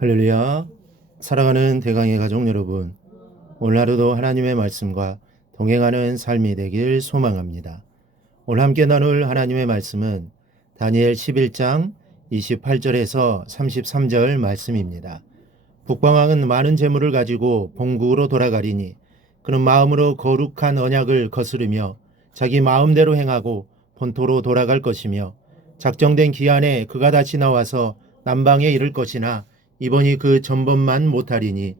할렐루야. 사랑하는 대강의 가족 여러분, 오늘 하루도 하나님의 말씀과 동행하는 삶이 되길 소망합니다. 오늘 함께 나눌 하나님의 말씀은 다니엘 11장 28절에서 33절 말씀입니다. 북방왕은 많은 재물을 가지고 본국으로 돌아가리니 그는 마음으로 거룩한 언약을 거스르며 자기 마음대로 행하고 본토로 돌아갈 것이며 작정된 기한에 그가 다시 나와서 남방에 이를 것이나 이번이 그 전번만 못하리니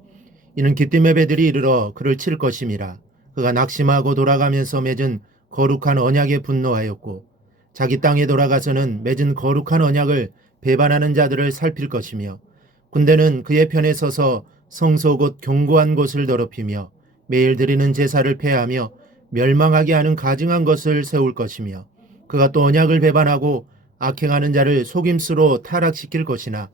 이는 기띔의 배들이 이르러 그를 칠 것임이라. 그가 낙심하고 돌아가면서 맺은 거룩한 언약에 분노하였고 자기 땅에 돌아가서는 맺은 거룩한 언약을 배반하는 자들을 살필 것이며 군대는 그의 편에 서서 성소 곧 견고한 곳을 더럽히며 매일 드리는 제사를 폐하며 멸망하게 하는 가증한 것을 세울 것이며 그가 또 언약을 배반하고 악행하는 자를 속임수로 타락시킬 것이나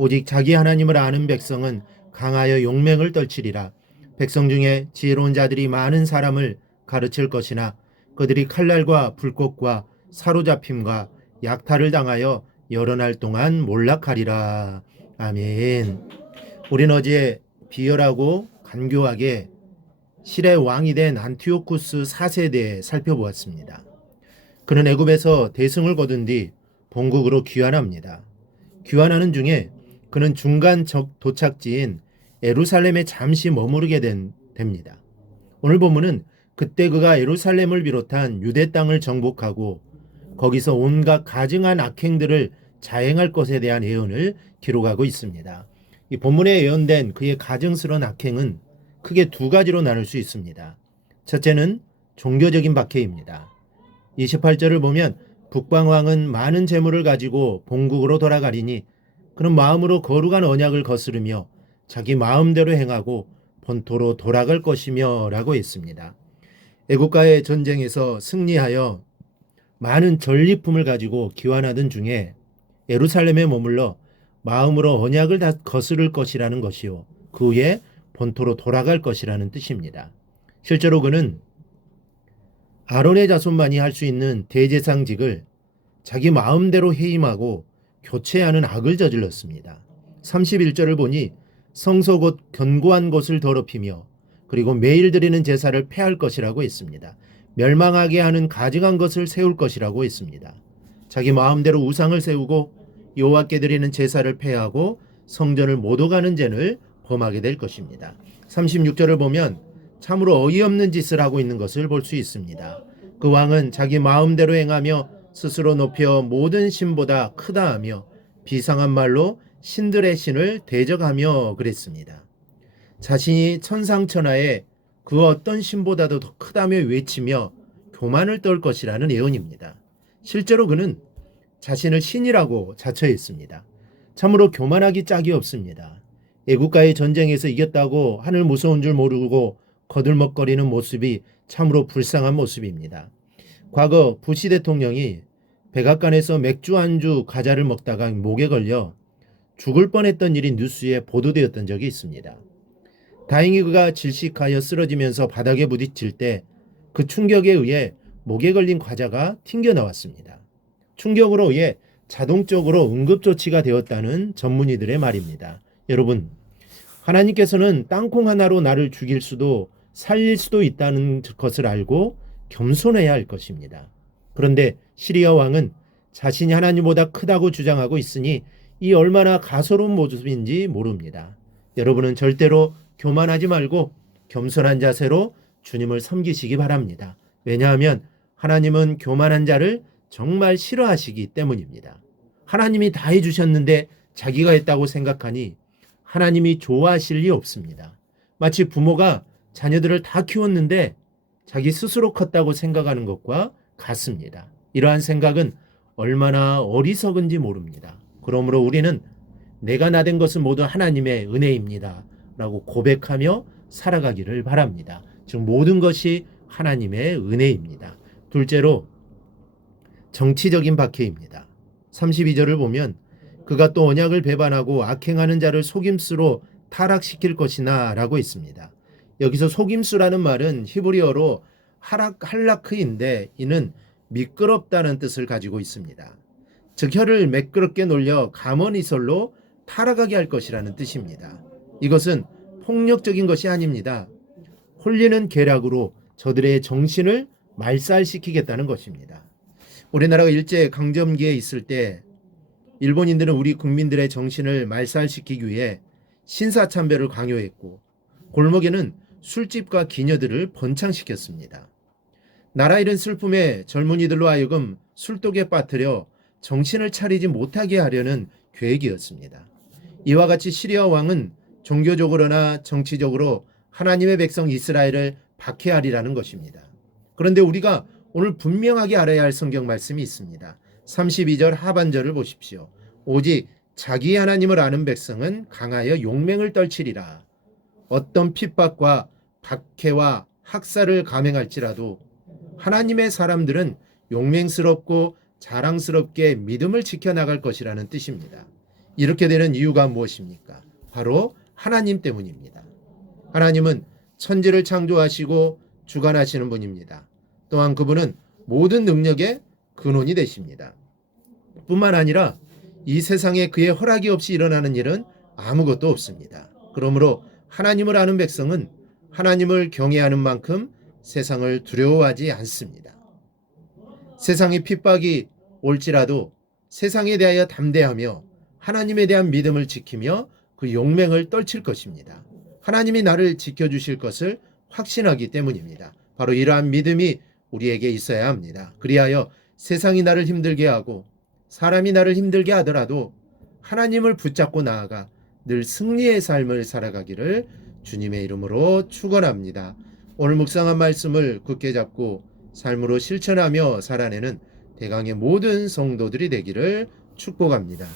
오직 자기 하나님을 아는 백성은 강하여 용맹을 떨치리라. 백성 중에 지혜로운 자들이 많은 사람을 가르칠 것이나 그들이 칼날과 불꽃과 사로잡힘과 약탈을 당하여 여러 날 동안 몰락하리라. 아멘. 우린 어제 비열하고 간교하게 실의 왕이 된 안티오쿠스 4세에 대해 살펴보았습니다. 그는 애굽에서 대승을 거둔 뒤 본국으로 귀환합니다. 귀환하는 중에 그는 중간 도착지인 예루살렘에 잠시 머무르게 됩니다. 오늘 본문은 그때 그가 예루살렘을 비롯한 유대 땅을 정복하고 거기서 온갖 가증한 악행들을 자행할 것에 대한 예언을 기록하고 있습니다. 이 본문에 예언된 그의 가증스러운 악행은 크게 두 가지로 나눌 수 있습니다. 첫째는 종교적인 박해입니다. 28절을 보면 북방왕은 많은 재물을 가지고 본국으로 돌아가리니 그는 마음으로 거룩한 언약을 거스르며 자기 마음대로 행하고 본토로 돌아갈 것이며 라고 했습니다. 애국과의 전쟁에서 승리하여 많은 전리품을 가지고 귀환하던 중에 예루살렘에 머물러 마음으로 언약을 다 거스를 것이라는 것이요 그 후에 본토로 돌아갈 것이라는 뜻입니다. 실제로 그는 아론의 자손만이 할 수 있는 대제사장직을 자기 마음대로 해임하고 교체하는 악을 저질렀습니다. 31절을 보니 성소 곧 견고한 곳을 더럽히며 그리고 매일 드리는 제사를 폐할 것이라고 했습니다. 멸망하게 하는 가증한 것을 세울 것이라고 했습니다. 자기 마음대로 우상을 세우고 여호와께 드리는 제사를 폐하고 성전을 못 오가는 죄를 범하게 될 것입니다. 36절을 보면 참으로 어이없는 짓을 하고 있는 것을 볼 수 있습니다. 그 왕은 자기 마음대로 행하며 스스로 높여 모든 신보다 크다 하며 비상한 말로 신들의 신을 대적하며 그랬습니다. 자신이 천상천하에 그 어떤 신보다도 더 크다며 외치며 교만을 떨 것이라는 예언입니다. 실제로 그는 자신을 신이라고 자처했습니다. 참으로 교만하기 짝이 없습니다. 애국과의 전쟁에서 이겼다고 하늘 무서운 줄 모르고 거들먹거리는 모습이 참으로 불쌍한 모습입니다. 과거 부시 대통령이 백악관에서 맥주 안주 과자를 먹다가 목에 걸려 죽을 뻔했던 일이 뉴스에 보도되었던 적이 있습니다. 다행히 그가 질식하여 쓰러지면서 바닥에 부딪힐 때 그 충격에 의해 목에 걸린 과자가 튕겨 나왔습니다. 충격으로 의해 자동적으로 응급조치가 되었다는 전문의들의 말입니다. 여러분, 하나님께서는 땅콩 하나로 나를 죽일 수도 살릴 수도 있다는 것을 알고 겸손해야 할 것입니다. 그런데 시리아 왕은 자신이 하나님보다 크다고 주장하고 있으니 이 얼마나 가소로운 모습인지 모릅니다. 여러분은 절대로 교만하지 말고 겸손한 자세로 주님을 섬기시기 바랍니다. 왜냐하면 하나님은 교만한 자를 정말 싫어하시기 때문입니다. 하나님이 다 해주셨는데 자기가 했다고 생각하니 하나님이 좋아하실 리 없습니다. 마치 부모가 자녀들을 다 키웠는데 자기 스스로 컸다고 생각하는 것과 같습니다. 이러한 생각은 얼마나 어리석은지 모릅니다. 그러므로 우리는 내가 나된 것은 모두 하나님의 은혜입니다 라고 고백하며 살아가기를 바랍니다. 즉 모든 것이 하나님의 은혜입니다. 둘째로 정치적인 박해입니다. 32절을 보면 그가 또 언약을 배반하고 악행하는 자를 속임수로 타락시킬 것이나 라고 있습니다. 여기서 속임수라는 말은 히브리어로 할라크인데 이는 미끄럽다는 뜻을 가지고 있습니다. 즉 혀를 매끄럽게 놀려 감언이설로 타락하게 할 것이라는 뜻입니다. 이것은 폭력적인 것이 아닙니다. 홀리는 계략으로 저들의 정신을 말살시키겠다는 것입니다. 우리나라가 일제 강점기에 있을 때 일본인들은 우리 국민들의 정신을 말살시키기 위해 신사참배를 강요했고 골목에는 술집과 기녀들을 번창시켰습니다. 나라 잃은 슬픔에 젊은이들로 하여금 술독에 빠뜨려 정신을 차리지 못하게 하려는 계획이었습니다. 이와 같이 시리아 왕은 종교적으로나 정치적으로 하나님의 백성 이스라엘을 박해하리라는 것입니다. 그런데 우리가 오늘 분명하게 알아야 할 성경 말씀이 있습니다. 32절 하반절을 보십시오. 오직 자기 하나님을 아는 백성은 강하여 용맹을 떨치리라. 어떤 핍박과 박해와 학살을 감행할지라도 하나님의 사람들은 용맹스럽고 자랑스럽게 믿음을 지켜나갈 것이라는 뜻입니다. 이렇게 되는 이유가 무엇입니까? 바로 하나님 때문입니다. 하나님은 천지를 창조하시고 주관하시는 분입니다. 또한 그분은 모든 능력의 근원이 되십니다. 뿐만 아니라 이 세상에 그의 허락이 없이 일어나는 일은 아무것도 없습니다. 그러므로 하나님을 아는 백성은 하나님을 경외하는 만큼 세상을 두려워하지 않습니다. 세상의 핍박이 올지라도 세상에 대하여 담대하며 하나님에 대한 믿음을 지키며 그 용맹을 떨칠 것입니다. 하나님이 나를 지켜주실 것을 확신하기 때문입니다. 바로 이러한 믿음이 우리에게 있어야 합니다. 그리하여 세상이 나를 힘들게 하고 사람이 나를 힘들게 하더라도 하나님을 붙잡고 나아가 늘 승리의 삶을 살아가기를 주님의 이름으로 축원합니다. 오늘 묵상한 말씀을 굳게 잡고 삶으로 실천하며 살아내는 대강의 모든 성도들이 되기를 축복합니다.